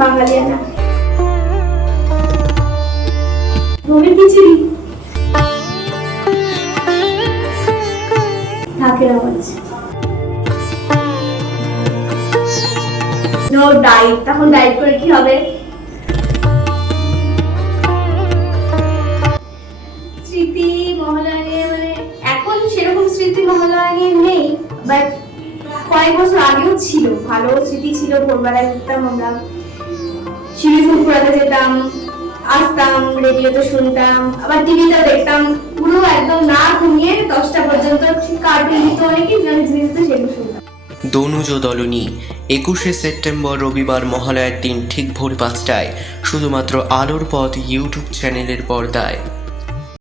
বাঙালিয়ানা। রবির খিচুড়ি ঢাকের আওয়াজ। নো ডায়েট, তখন ডায়েট করে কি হবে? স্মৃতি মহালয়া নিয়ে মানে এখন সেরকম স্মৃতি মহালয়া নিয়ে নেই, বাট কয়েক বছর আগেও ছিল, ভালো স্মৃতি ছিল। ভোরবেলায় উঠতাম আমরা, সিঁড়ি ফুল পড়াতে যেতাম, আসতাম, রেডিওতে শুনতাম, আবার টিভিতেও দেখতাম। পুরো একদম না ঘুমিয়ে 10টা পর্যন্ত কার্টুন দিত, অনেকেই জিনিস দিত, সেগুলো শুনতাম। দনুজ ও দলনী 21শে সেপ্টেম্বর রবিবার মহালয়ার দিন ঠিক ভোর 5টায় শুধুমাত্র আলোর পথ ইউটিউব চ্যানেলের পর্দায়।